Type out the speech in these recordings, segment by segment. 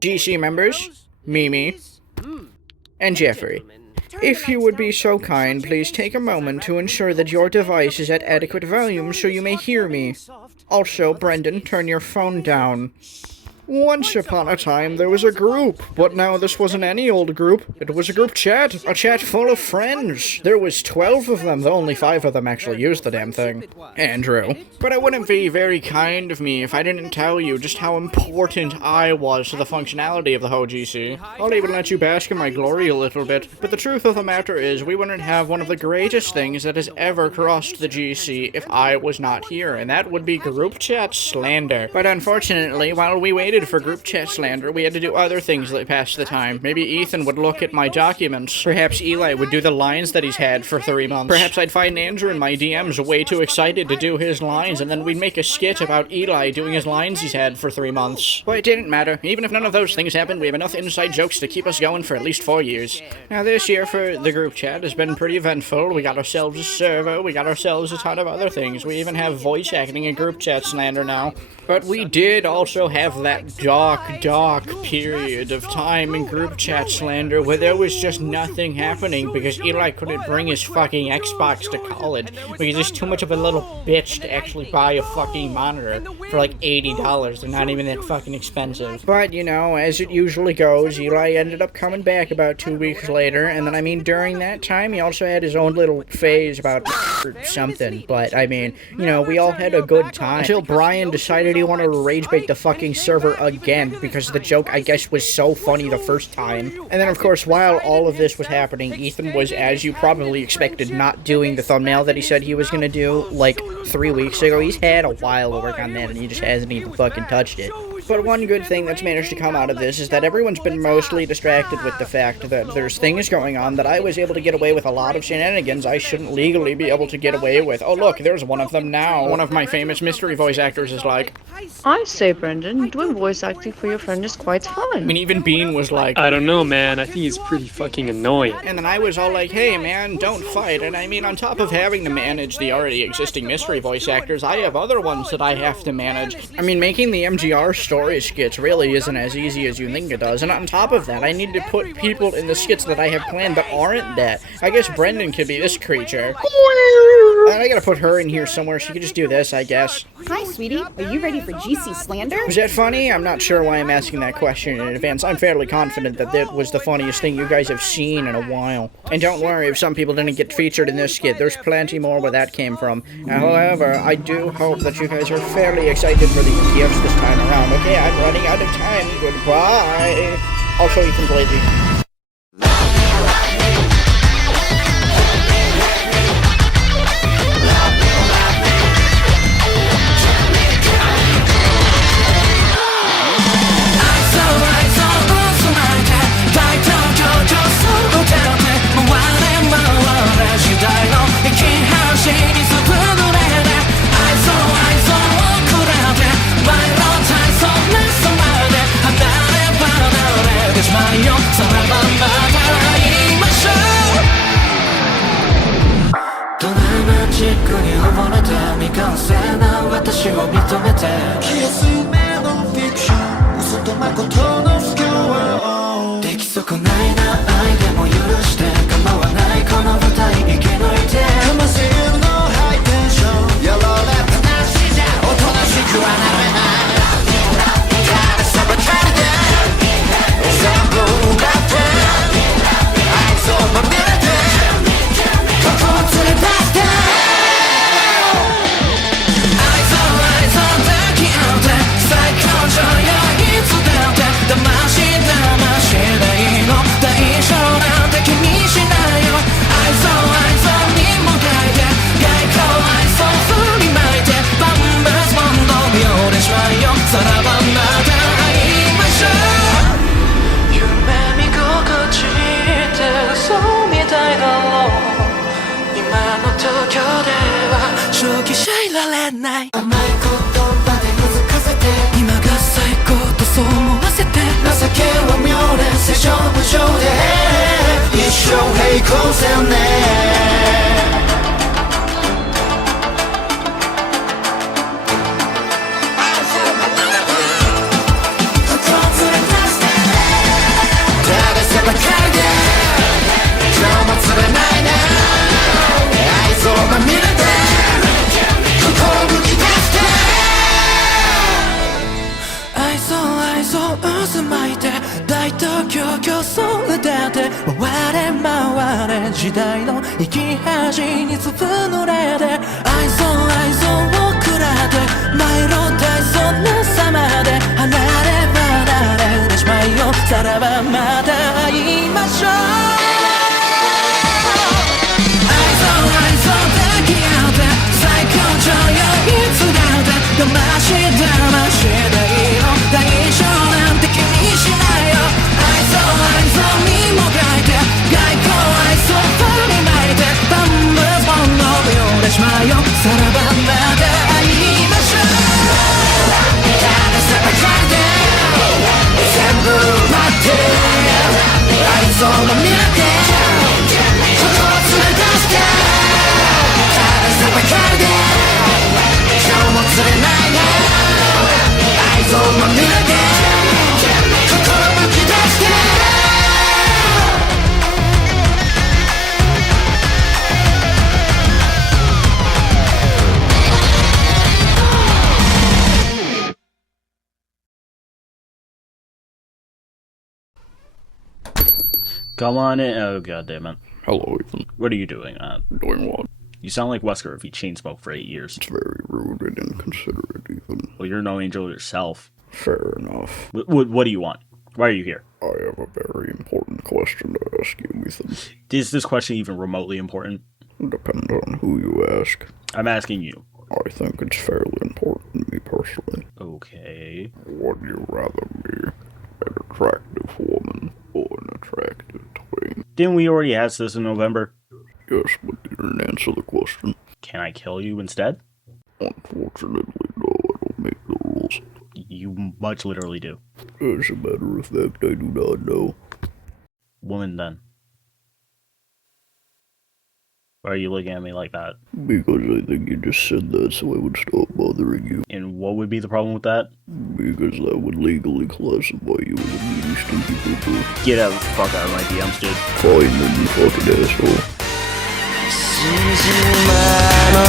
GC members, Mimi, and Jeffrey. If you would be so kind, please take a moment to ensure that your device is at adequate volume so you may hear me. Also, Brendan, turn your phone down. Once upon a time, there was a group, but now this wasn't any old group. It was a group chat, a chat full of friends. There was 12 of them, though only 5 of them actually used the damn thing. Andrew. But it wouldn't be very kind of me if I didn't tell you just how important I was to the functionality of the whole GC. I'll even let you bask in my glory a little bit, but the truth of the matter is we wouldn't have one of the greatest things that has ever crossed the GC if I was not here, and that would be group chat Slander. But unfortunately, while we waited for group chat Slander, we had to do other things that passed the time. Maybe Ethan would look at my documents. Perhaps Eli would do the lines that he's had for 3 months. Perhaps I'd find Andrew in my DMs way too excited to do his lines, and then we'd make a skit about Eli doing his lines he's had for 3 months. But it didn't matter. Even if none of those things happened, we have enough inside jokes to keep us going for at least 4 years. Now this year for the group chat has been pretty eventful. We got ourselves a server, we got ourselves a ton of other things. We even have voice acting in group chat Slander now. But we did also have that dark period of time in group chat Slander where there was just nothing happening because Eli couldn't bring his fucking Xbox to college because he's too much of a little bitch to actually buy a fucking monitor for like $80. They're not even that fucking expensive. But, you know, as it usually goes, Eli ended up coming back about 2 weeks later, and then, I mean, during that time, he also had his own little phase about something, but, I mean, you know, we all had a good time until Brian decided he wanted to rage bait the fucking server again because the joke, I guess, was so funny the first time. And then, of course, while all of this was happening, Ethan was, as you probably expected, not doing the thumbnail that he said he was gonna do, like, 3 weeks ago. He's had a while to work on that, and he just hasn't even fucking touched it. But one good thing that's managed to come out of this is that everyone's been mostly distracted with the fact that there's things going on that I was able to get away with a lot of shenanigans I shouldn't legally be able to get away with. Oh look, there's one of them now. One of my famous mystery voice actors is like, I say, Brendan, doing voice acting for your friend is quite fun. I mean, even Bean was like, I don't know, man. I think he's pretty fucking annoying. And then I was all like, hey man, don't fight. And I mean, on top of having to manage the already existing mystery voice actors, I have other ones that I have to manage. I mean, making the MGR story skits really isn't as easy as you think it does. And on top of that, I need to put people in the skits that I have planned that aren't that. I guess Brendan could be this creature. And I gotta put her in here somewhere. She could just do this, I guess. Hi, sweetie. Are you ready for GC Slander? Was that funny? I'm not sure why I'm asking that question in advance. I'm fairly confident that that was the funniest thing you guys have seen in a while. And don't worry if some people didn't get featured in this skit. There's plenty more where that came from. However, I do hope that you guys are fairly excited for the gifts this time around. Okay, I'm running out of time. Goodbye. I'll show you some lazy. 渦巻いて大東京競争だって回れ回れ時代の生き恥にずぶ濡れて愛想を食らってマイロ大そんな様で離れ離れてしまいよさらばまた会いましょう愛想抱き合って最高潮よいつだって騙しでいいの大丈夫なんて気にしないよ愛想にもがいて外交愛想に巻いてバンブーボンのようでしまうよさらばまた会いましょうたださばかれて全部待って愛想の見られてここを連れ出してたださばかれて今日も釣れないな愛想の見られて心むき出して Come on in. Oh, goddammit. Hello, Ethan. What are you doing, Doing what? You sound like Wesker if he chain smoked for 8 years. It's very rude and inconsiderate, Ethan. Well, you're no angel yourself. Fair enough. What do you want? Why are you here? I have a very important question to ask you, Ethan. Is this question even remotely important? Depends on who you ask. I'm asking you. I think it's fairly important to me personally. Okay. Would you rather be an attractive woman or an attractive twin? Didn't we already ask this in November? Yes, but you didn't answer the question. Can I kill you instead? Unfortunately, no, I don't make the rules. You much literally do. As a matter of fact, I do not know. Woman, then. Why are you looking at me like that? Because I think you just said that so I would stop bothering you. And what would be the problem with that? Because that would legally classify you as a mean, stinky poo-poo. Get out the fuck out of my DMs, dude. Fine then, you fucking asshole. 静まの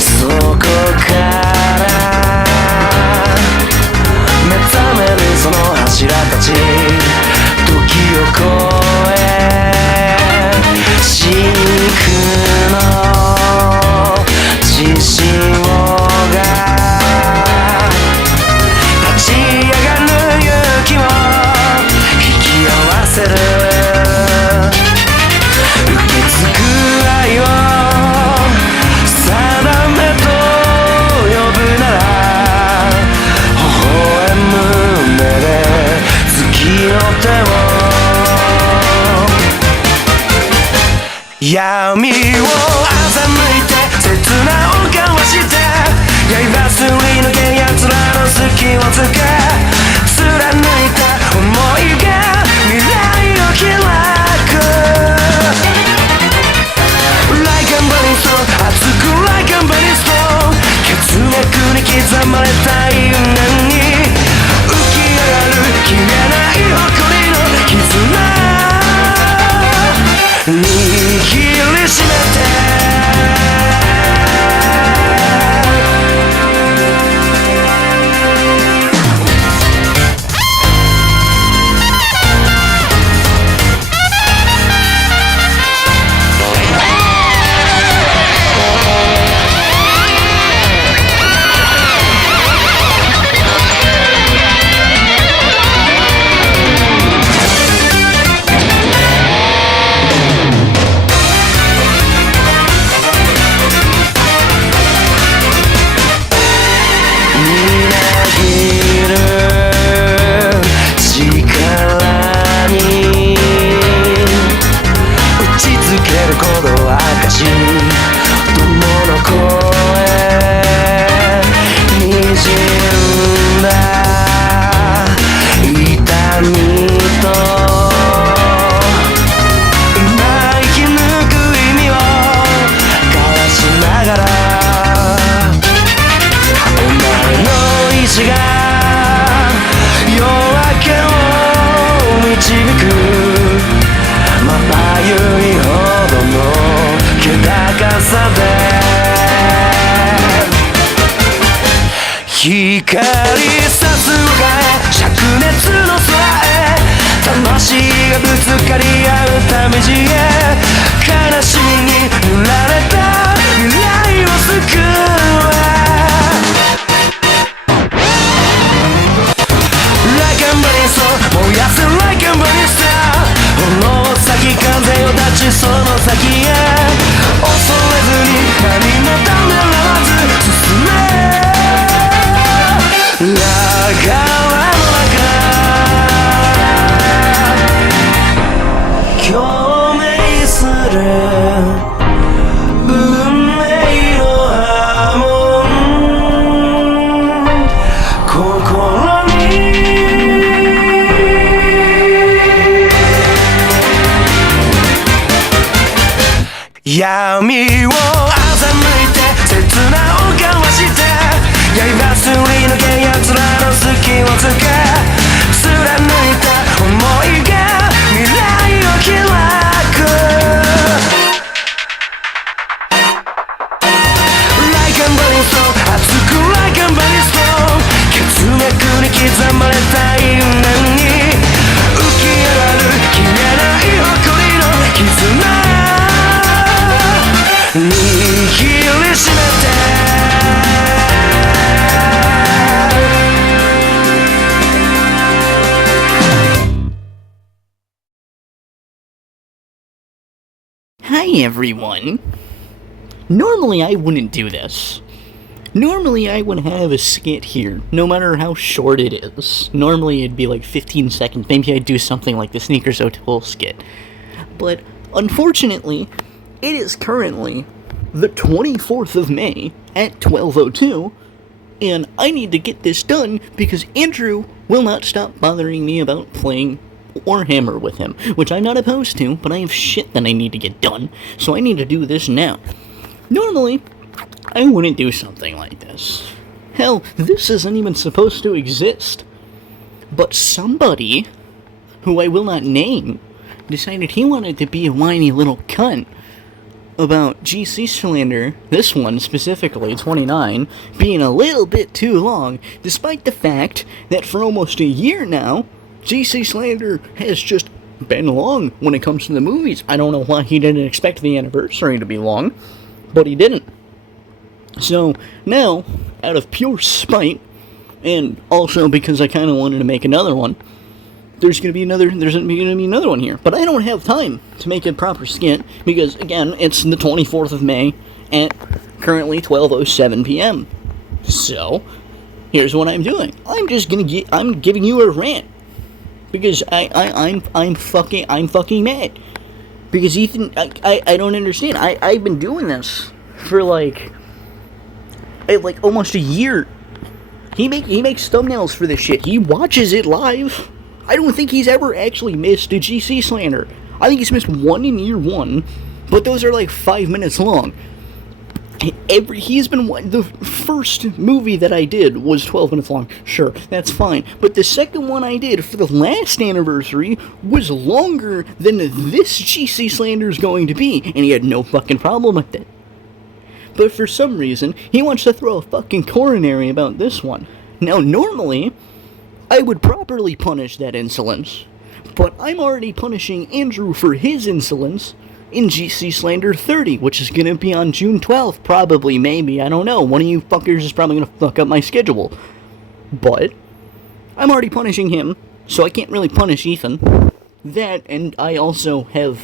底から目覚めるその柱たち時を越え真空の血潮が立ち上がる勇気を引き合わせる愛を定めと呼ぶなら微笑む目で月の手を闇を欺いて切なを交わして刃すり抜け奴らの隙をつけ貫いた想いが未来を開く熱くライカンバリスト血脈に刻まれた因縁に浮き上がる消えない誇りの絆握りしめて光さすがへ先へ恐れずに何もためらわず進め流れの中共鳴する運命の波紋心に闇を欺いて切なを交わして刃すり抜け奴らの隙をつけ貫いた想いが未来を開く Like a burning stone 熱く Like a burning stone 血脈に刻まれた因縁に浮き上がる消えない誇りの絆握りしめて Hi everyone. Normally I wouldn't do this. Normally I would have a skit here, no matter how short it is. Normally it'd be like 15 seconds, maybe I'd do something like the Sneakers O'Toole skit. But unfortunately, it is currently the 24th of May at 12:02, and I need to get this done because Andrew will not stop bothering me about playing Warhammer with him, which I'm not opposed to, but I have shit that I need to get done, so I need to do this now. Normally, I wouldn't do something like this. Hell, this isn't even supposed to exist. But somebody, who I will not name, decided he wanted to be a whiny little cunt about GC Slander, this one specifically, 29, being a little bit too long, despite the fact that for almost a year now, GC Slander has just been long when it comes to the movies. I don't know why he didn't expect the anniversary to be long, but he didn't. So, now, out of pure spite, and also because I kind of wanted to make another one, there's gonna be another one here. But I don't have time to make a proper skit, because, again, it's the 24th of May, at currently 12:07 p.m. So, here's what I'm doing. I'm giving you a rant. Because I'm fucking mad. Because Ethan, I don't understand. I've been doing this for like almost a year. He makes thumbnails for this shit. He watches it live. I don't think he's ever actually missed a GC Slander. I think he's missed one in year one, but those are like 5 minutes long. The first movie that I did was 12 minutes long. Sure, that's fine. But the second one I did for the last anniversary was longer than this GC Slander is going to be, and he had no fucking problem with it. But for some reason, he wants to throw a fucking coronary about this one. Now, normally, I would properly punish that insolence, but I'm already punishing Andrew for his insolence in GC Slander 30, which is gonna be on June 12th, probably, maybe, I don't know. One of you fuckers is probably gonna fuck up my schedule. But I'm already punishing him, so I can't really punish Ethan. That, and I also have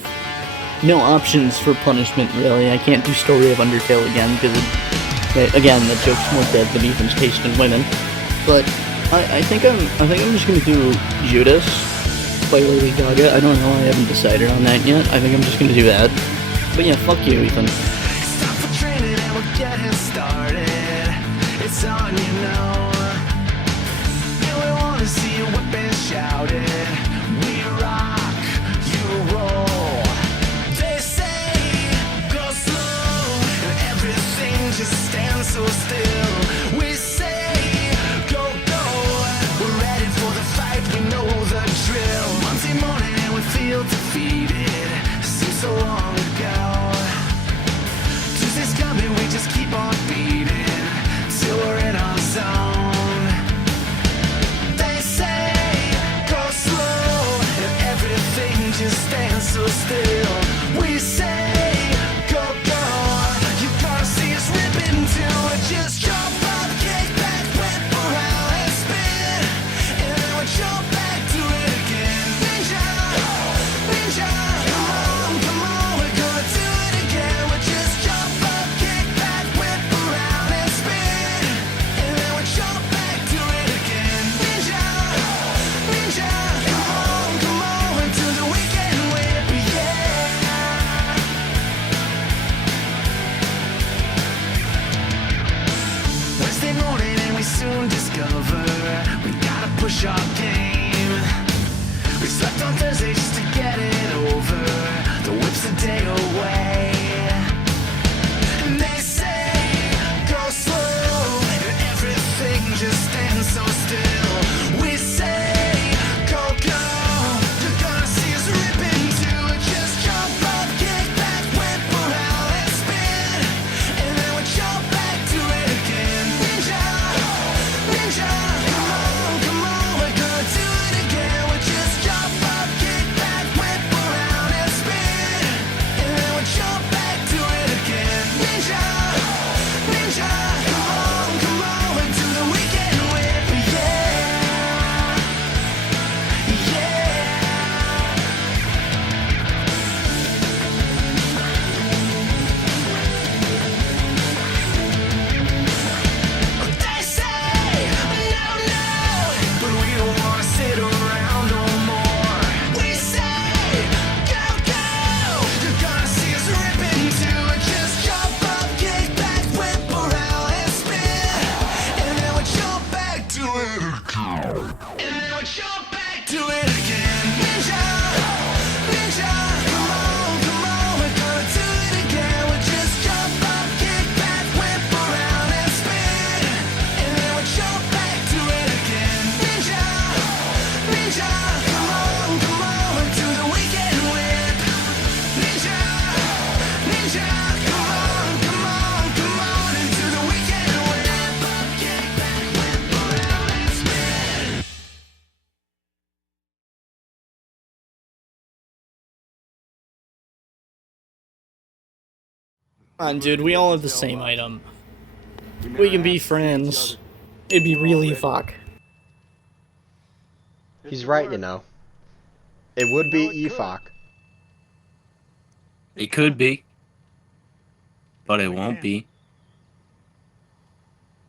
no options for punishment, really. I can't do Story of Undertale again, because, again, that joke's more dead than Ethan's taste in women. But I think I'm just gonna do Judas by Lady Gaga. I don't know, I haven't decided on that yet. I think I'm just gonna do that. But yeah, fuck you, Ethan. Stop for training and we're getting started. It's on, you know. Yeah, we wanna see you whip and shout it. We rock, you roll. They say go slow, and everything just stands so still. We say go, go. We're ready for the fight, we know the drill. Monday morning and we feel defeated. Seems so long ago. Tuesday's coming, we just keep on beating till we're in our zone. They say go slow. do it again. Ninja, ninja, come on, we're gonna do it again. We'll just jump up, kick back, whip around and spin, and then we'll jump back to it again. Ninja, ninja, come on, to the weekend whip. Ninja, ninja, come on, into the weekend whip. Up, kick back, whip around and spin. Come on, dude, we all have the same item. We can be friends. It'd be really fuck. He's right, you know. It would be EFOC. It could be. But it won't be.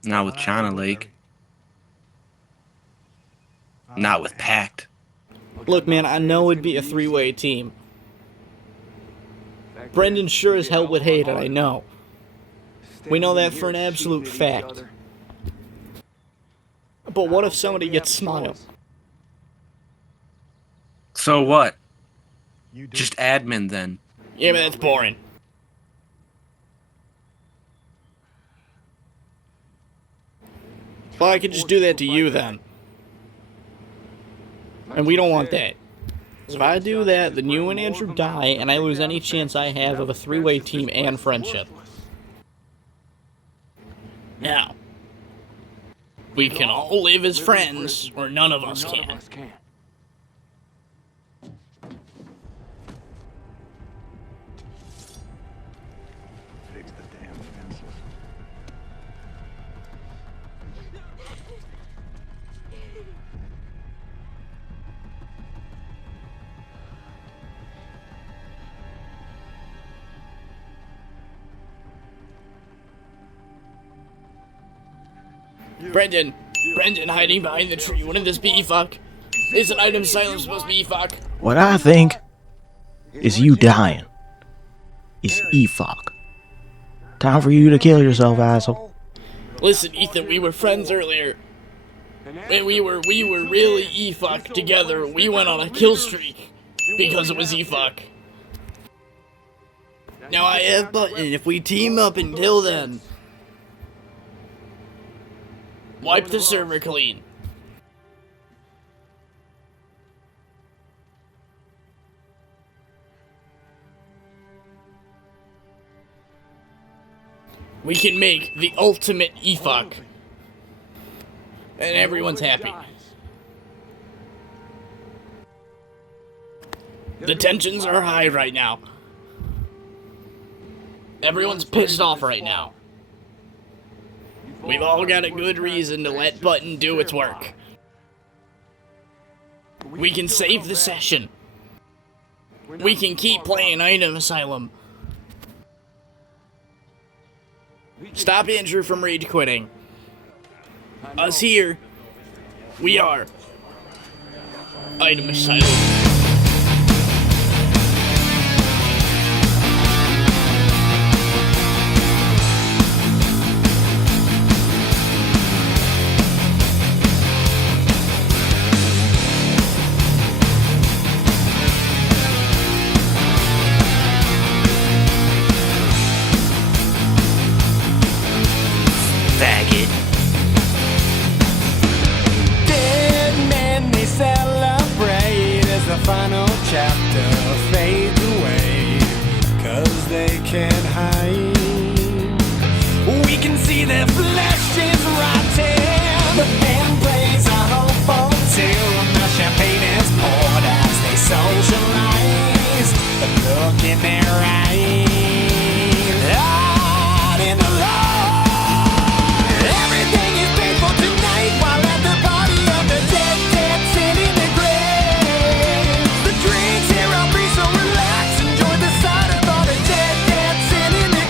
Not with China Lake. Not with Pact. Look, man, I know it'd be a three-way team. Brendan sure as hell would hate it, I know. We know that for an absolute fact. But what if somebody gets Smile? So what? Just admin then. Yeah, but that's boring. Well, I could just do that to you then. And we don't want that. 'Cause if I do that, then you and Andrew die, and I lose any chance I have of a three-way team and friendship. Now, we can all live as friends, or none of us can. Fix the damn fences. Brendan hiding behind the tree. Wouldn't this be E-fuck? Isn't item silence supposed to be E-fuck? What I think is you dying. It's EFOC. Time for you to kill yourself, asshole. Listen, Ethan, we were friends earlier. And we were really E-fuck together. We went on a kill streak because it was E-fuck. Now I have button. If we team up until then, wipe the server clean. We can make the ultimate E-fuck. And everyone's happy. The tensions are high right now. Everyone's pissed off right now. We've all got a good reason to let Button do its work. We can save the session. We can keep playing Item Asylum. Stop Andrew from rage quitting. Us here, we are Item Asylum. Faggot. Dead men, they celebrate as the final chapter fades away, 'cause they can't hide. We can see their flesh is rotting. The band plays a hopeful tale, and the champagne is poured as they socialize. The look in their eyes, out in the light. Everything is painful tonight, while at the body of the dead dancing in the grave. The drinks here are free, so relax. Enjoy the sight of all the dead dancing in the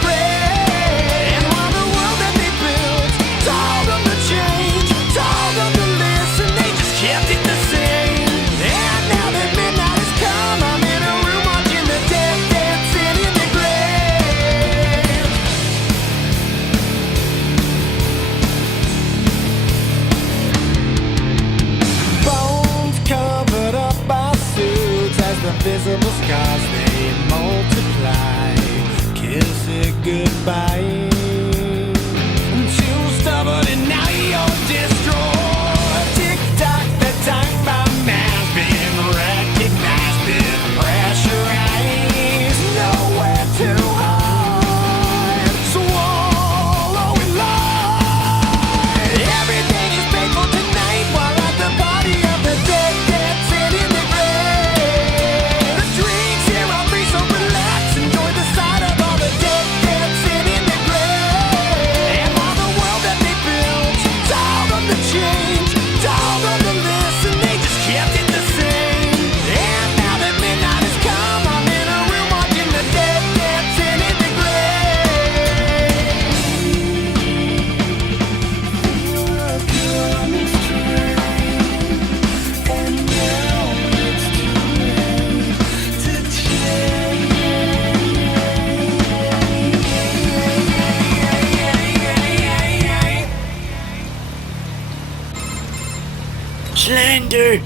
slander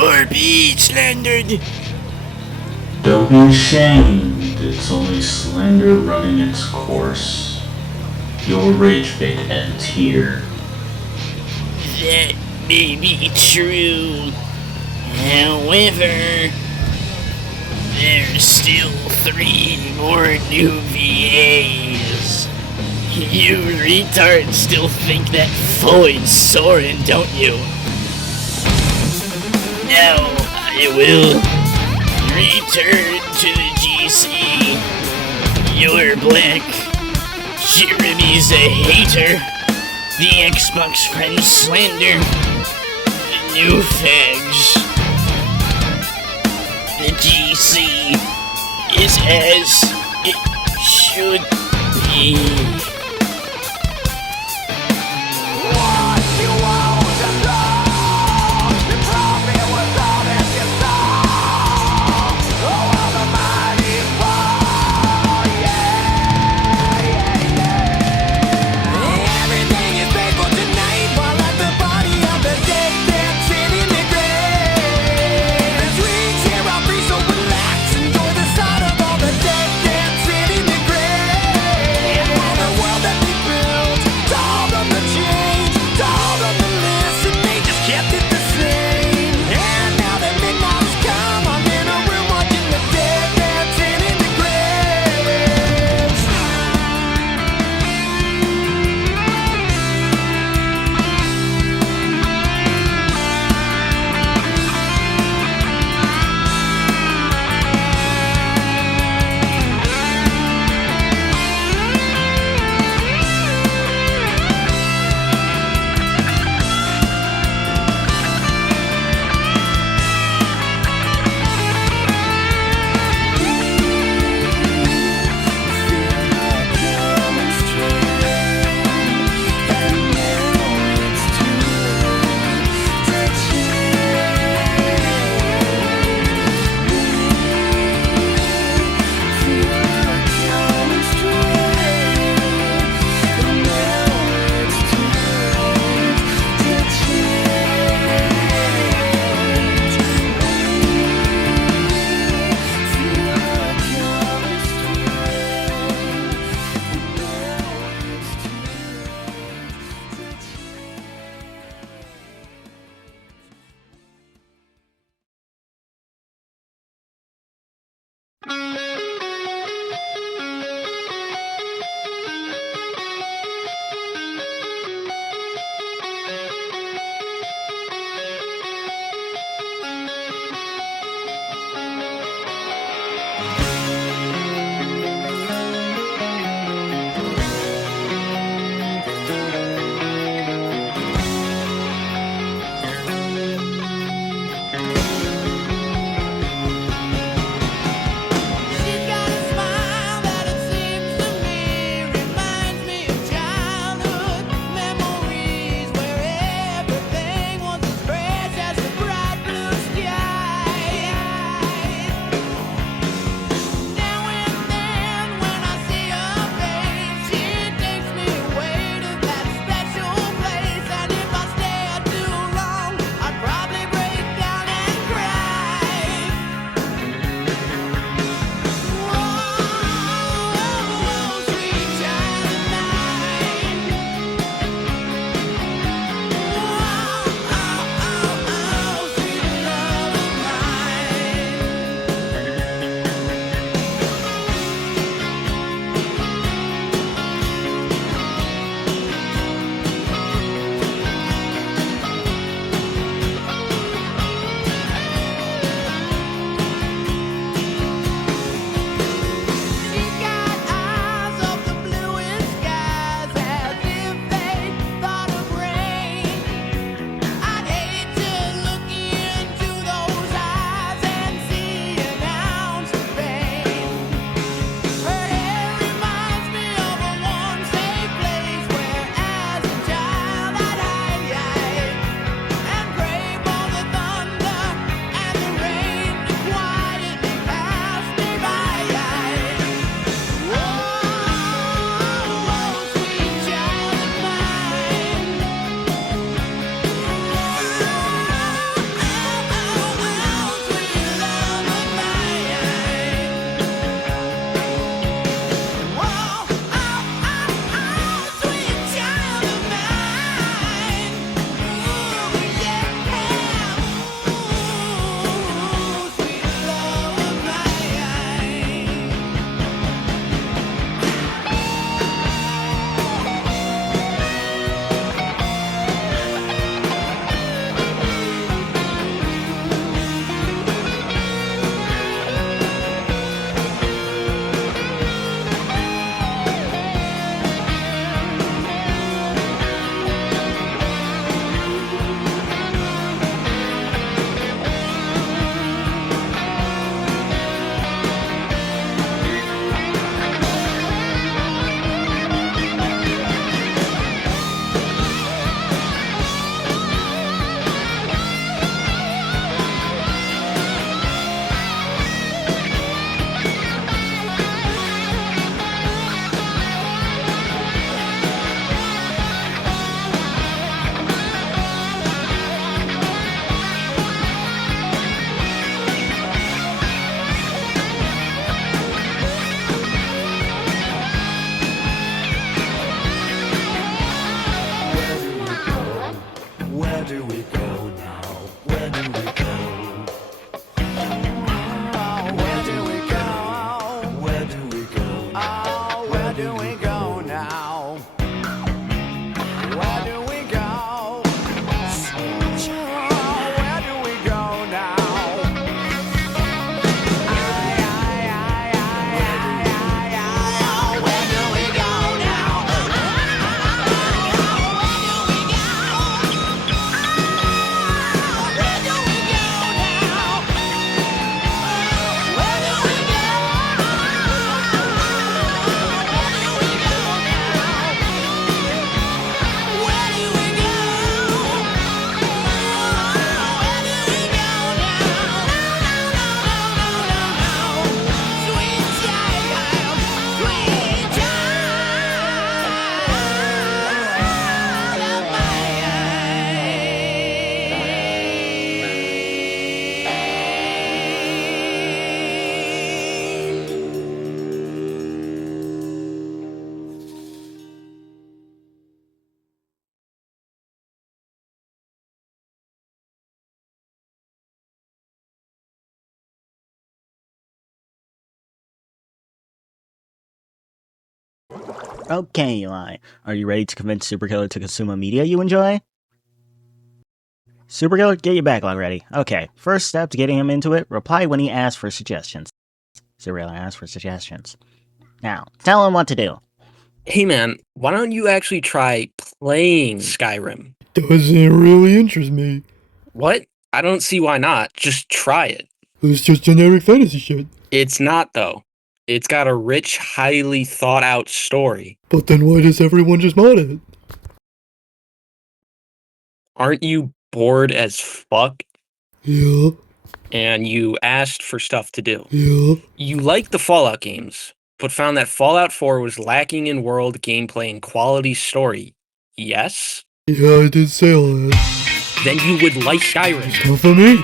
or be slandered. Don't be ashamed. It's only slander running its course. Your rage bait ends here. That may be true. However, there's still 3 more new VAs. You retards still think that Floyd's Soren, don't you? Now I will return to the GC. You're black. Jeremy's a hater. The Xbox friends slander. The new fags. The GC is as it should be. Everything is painful tonight, while at the body of the dead, they're sitting in the grave. Okay, Eli. Are you ready to convince Superkiller to consume a media you enjoy? Superkiller, get your backlog ready. Okay, first step to getting him into it, reply when he asks for suggestions. Superkiller asks for suggestions. Now, tell him what to do. Hey man, why don't you actually try playing Skyrim? Doesn't really interest me. What? I don't see why not. Just try it. It's just generic fantasy shit. It's not, though. It's got a rich, highly thought out story. But then why does everyone just mod it? Aren't you bored as fuck? Yeah, And you asked for stuff to do. yeah. You liked the Fallout games, but found that Fallout 4 was lacking in world gameplay and quality story. Yes? Yeah, I did say all that. Then you would like Skyrim. Not for me.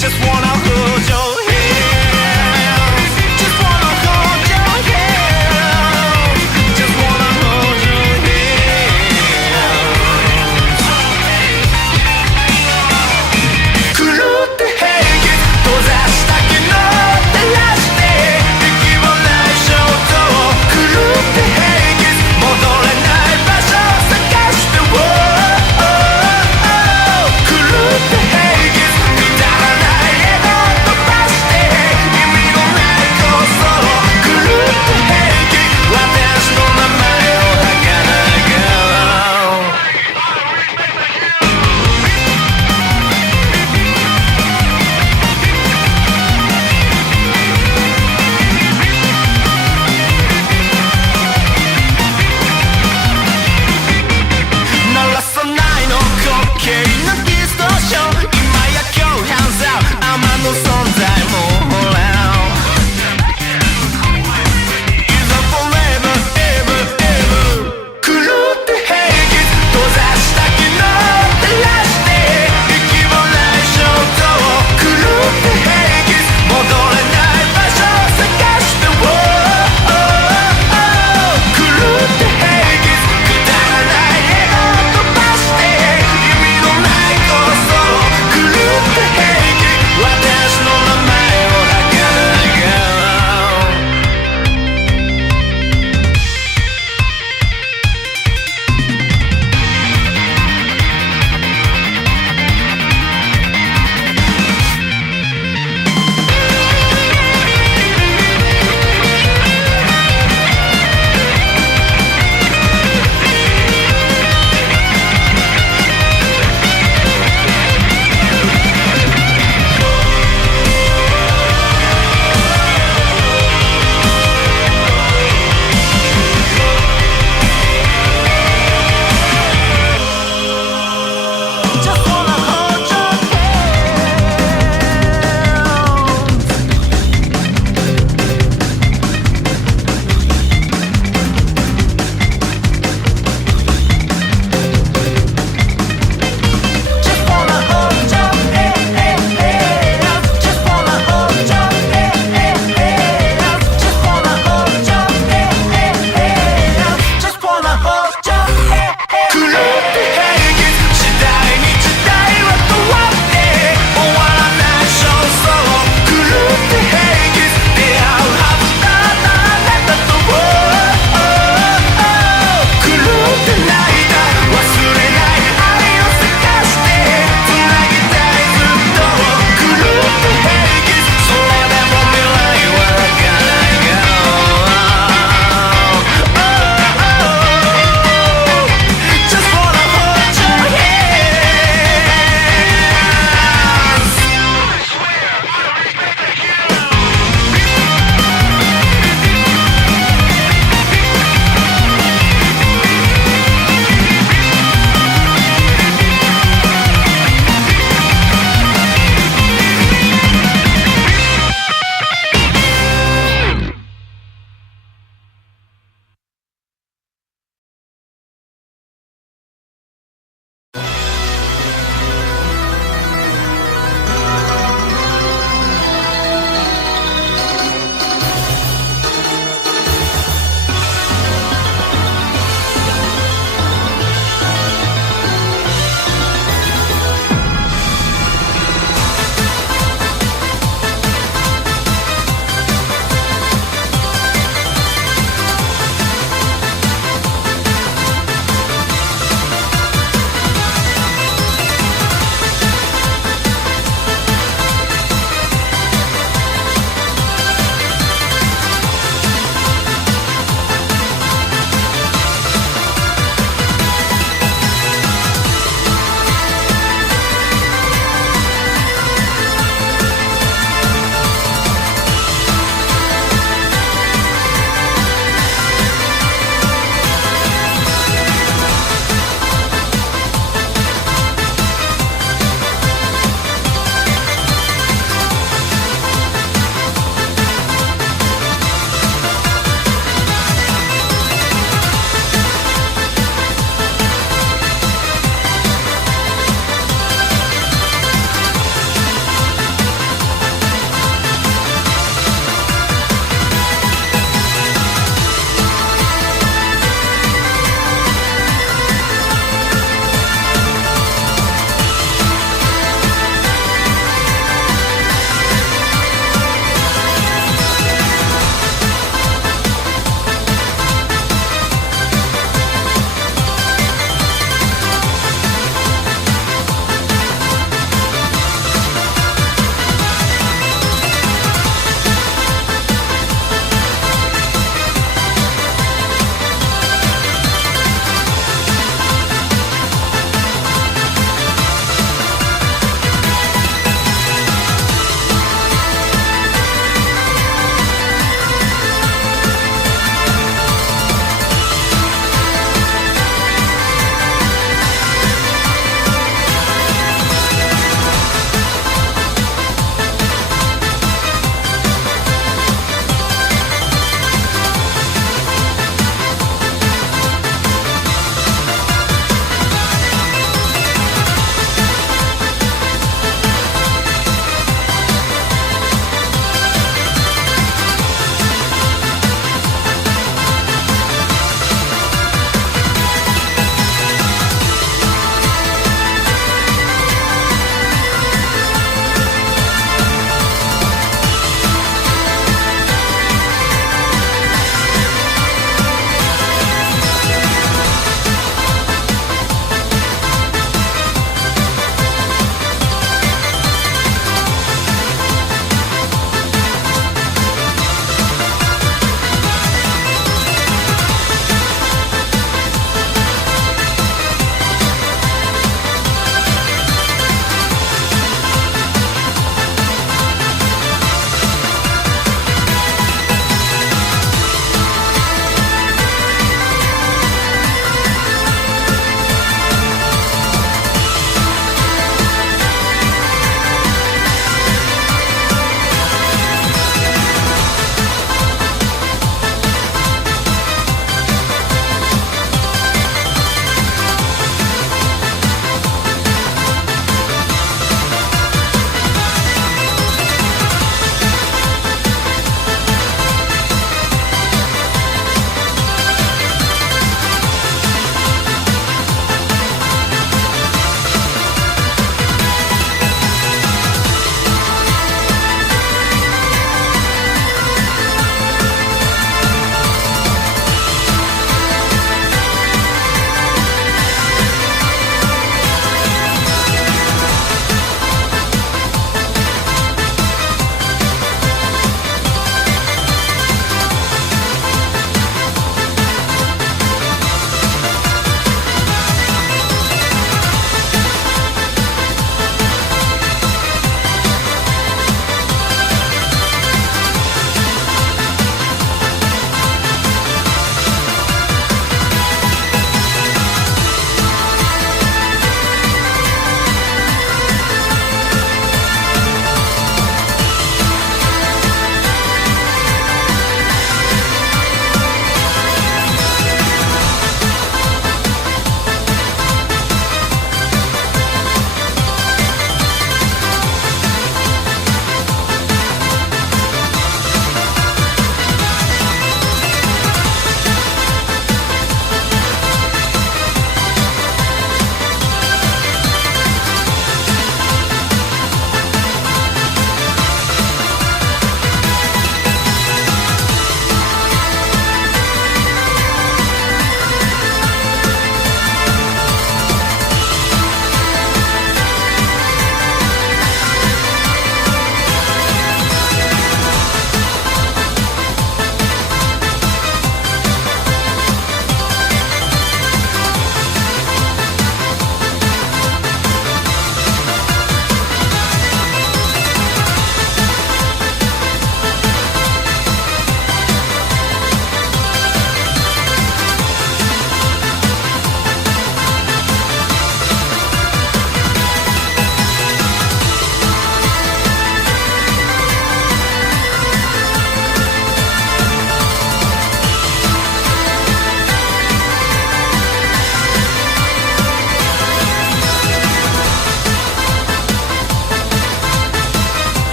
Just wanna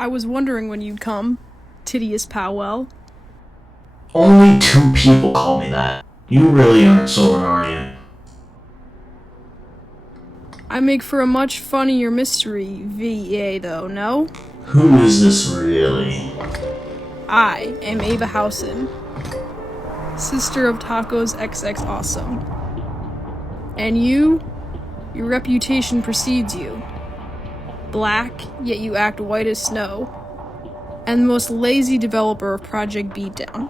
I was wondering when you'd come. Tedious Powell. Only 2 people call me that. You really aren't sore, are you? I make for a much funnier mystery VA though, no? Who is this really? I am Ava Housen, sister of Taco's XX Awesome. And you? Your reputation precedes you. Black, yet you act white as snow. And the most lazy developer of Project Beatdown.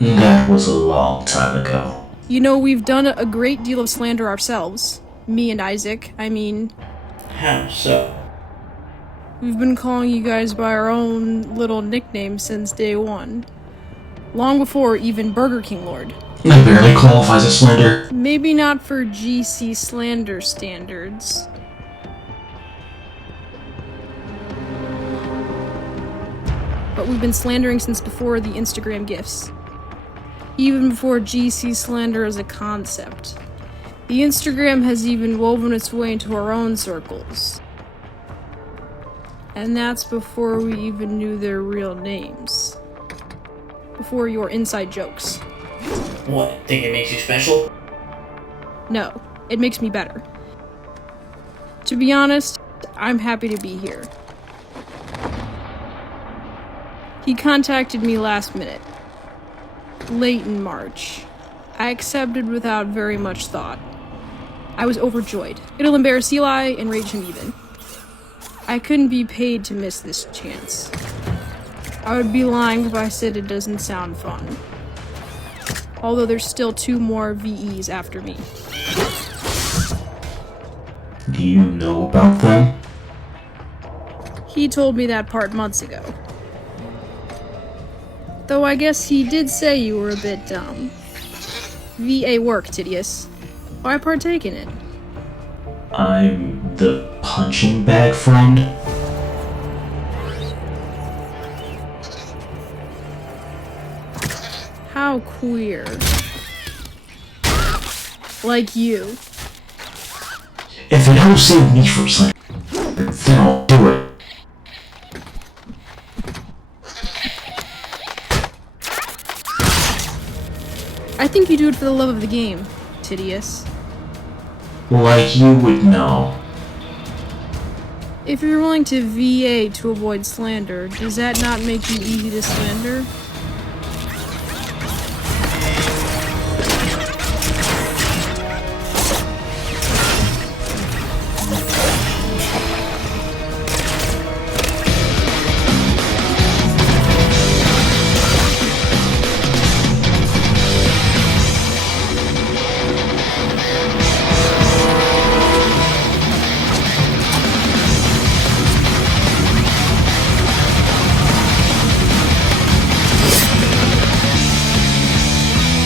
That was a long time ago. You know, we've done a great deal of slander ourselves. Me and Isaac, I mean. How so? We've been calling you guys by our own little nicknames since day one. Long before even Burger King Lord. That barely qualifies as slander. Maybe not for GC Slander standards. But we've been slandering since before the Instagram GIFs. Even before GC Slander as a concept. The Instagram has even woven its way into our own circles. And that's before we even knew their real names. Before your inside jokes. What, think it makes you special? No, it makes me better. To be honest, I'm happy to be here. He contacted me last minute. Late in March. I accepted without very much thought. I was overjoyed. It'll embarrass Eli and rage him even. I couldn't be paid to miss this chance. I would be lying if I said it doesn't sound fun. Although there's still 2 more VEs after me. Do you know about them? He told me that part months ago. Though I guess he did say you were a bit dumb. VA work, Tedious. Why partake in it? I'm the punching bag friend? How queer. Like you. If it helps save me from slander, then I'll do it. I think you do it for the love of the game, Tedious. Like you would know. If you're willing to VA to avoid slander, does that not make you easy to slander?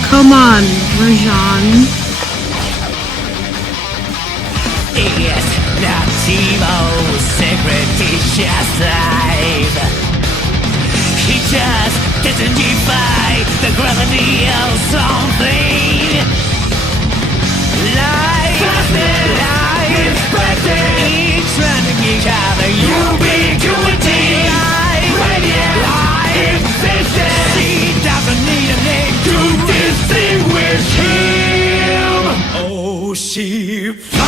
Come on, Rajan. It's not Timo's secretitious life. He just doesn't defy the gravity of something. Life, each running each other, ubiquity. Life, he doesn't need a name to distinguish him. Oh, she flies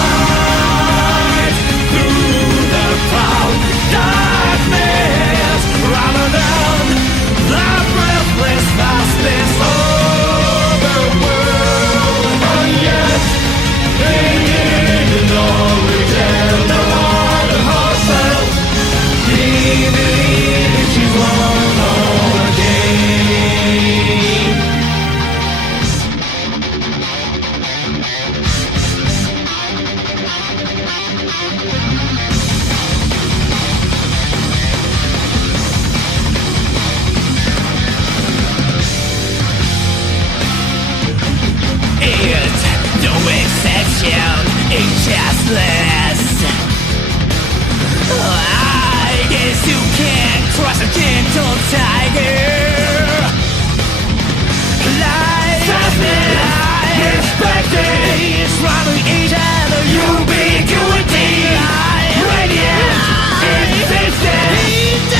through the proud darkness, rather than the breathless vastness of the world. And yet, in all return, the heart of herself, he believes she's won all the game. It's no exception, it's just less. I guess you can't trust a gentle tiger. Life, expecting, swallowing each other, ubiquity, radiant, existence.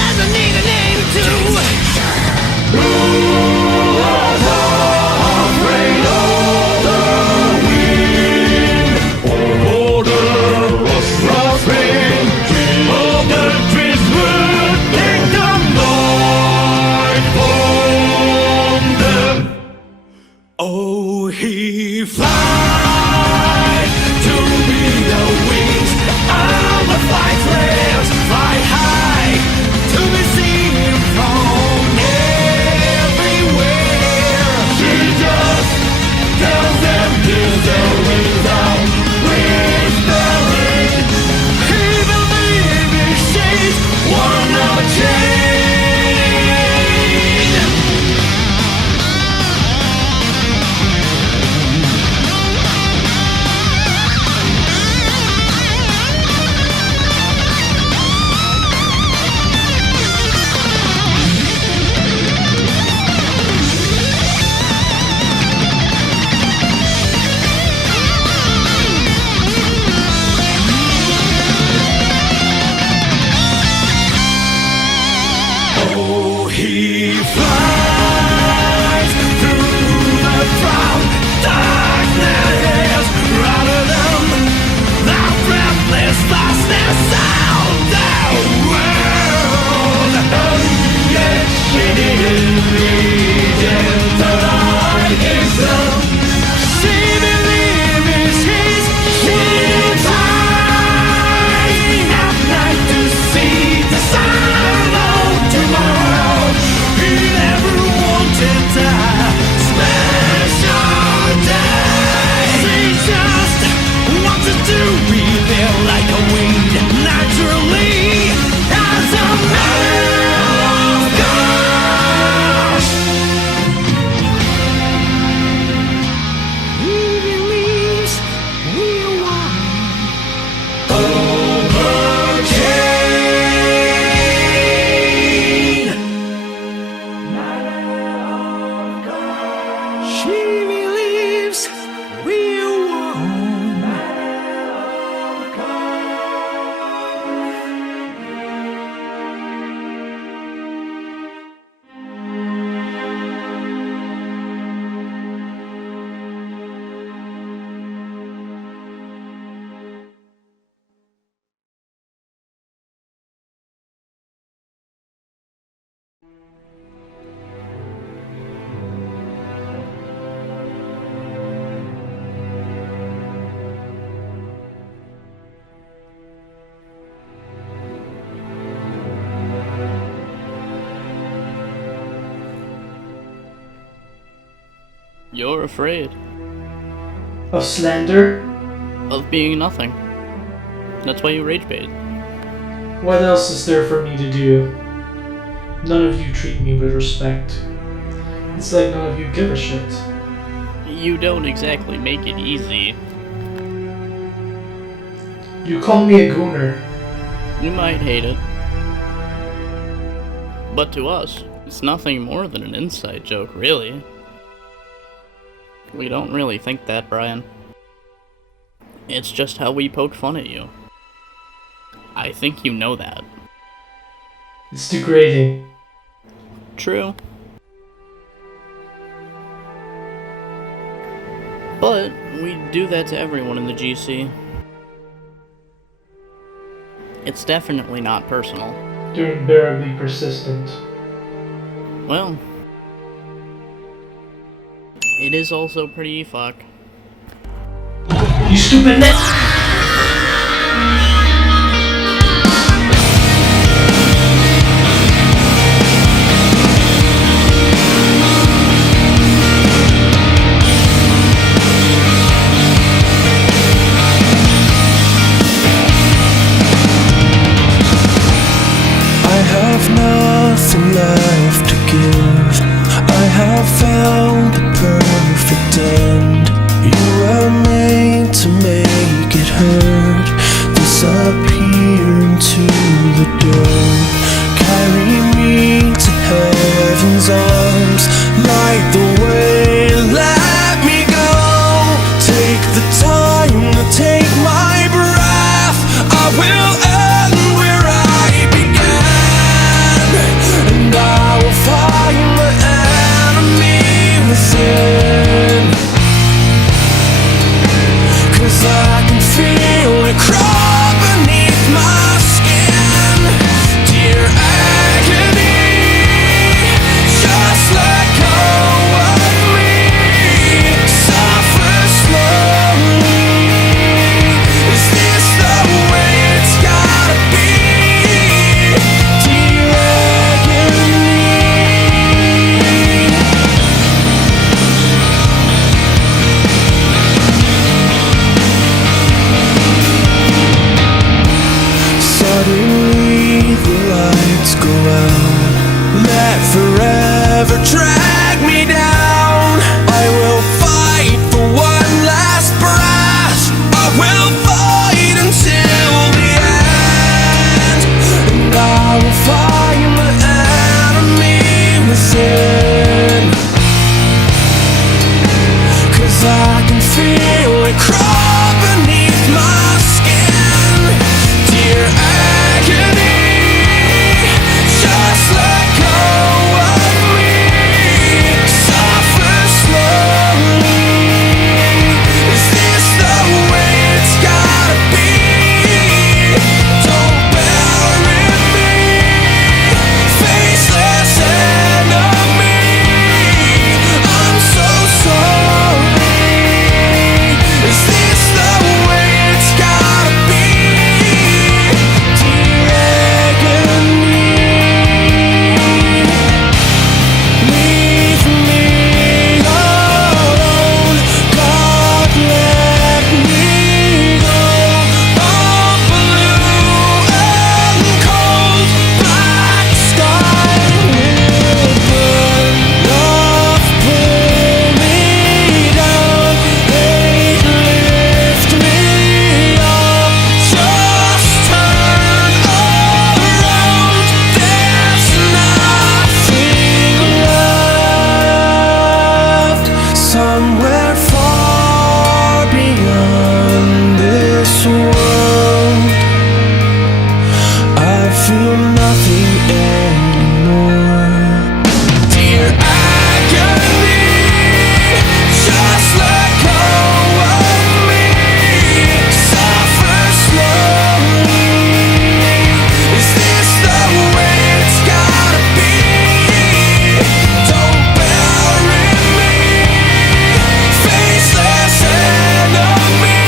fly to be the wings of the flightless, fly high to be seen from everywhere. She just tells them he's the wisdom whispering. He believes she's one of a chain. He flies through the proud darkness, rather than the breathless vastness of the world. And yet she didn't reach into the she believes he's she's high at night to see the sun of tomorrow. He never wanted that special day. He just wanted to be there like a wind, naturally, as a matter of course. He believes we're one overchain. She believes we're one. You're afraid Of Slander? of being nothing. That's why you rage bait. What else is there for me to do? None of you treat me with respect. It's like none of you give a shit. You don't exactly make it easy. You call me a gooner. You might hate it. But to us, it's nothing more than an inside joke, really. We don't really think that, Brian. It's just how we poke fun at you. I think you know that. It's degrading. True. But we do that to everyone in the GC. It's definitely not personal. You're unbearably persistent. Well, it is also pretty fuck. You stupid net! I have nothing left to give. I have found the perfect end. You were made to make it hurt. Disappear into the dirt. Carry me to heaven's arms. Light the way, let me go. Take the time to take my breath. I will end where I began, and I will find the enemy within. 'Cause I can feel it crawl beneath my skin. crawl beneath my skin. Dear agony, just let go of me. Suffer slowly. Is this the way it's gotta be? Don't bury me, faceless enemy. I'm so sorry. Is this the way it's gotta be? Dear agony, leave me alone. God, let me go. All blue and cold, black sky will burn. Love pull me down, hate lift me up. Just turn around. There's nothing left. Somewhere far beyond this world, I feel nothing anymore. Dear agony, just let go of me. Suffer slowly. Is this the way it's gotta be? Don't bury me, faceless enemy.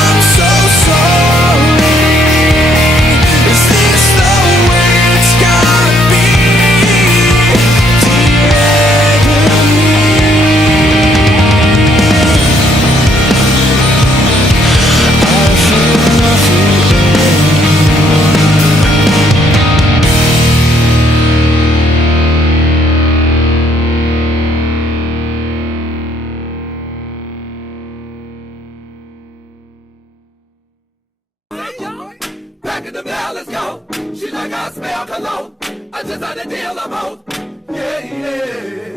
I'm so sorry. Is this the way it's gotta be? Dear agony, I feel nothing back in the bell, let's go. She like I smell cologne. I just had a deal I'm on. Yeah, yeah.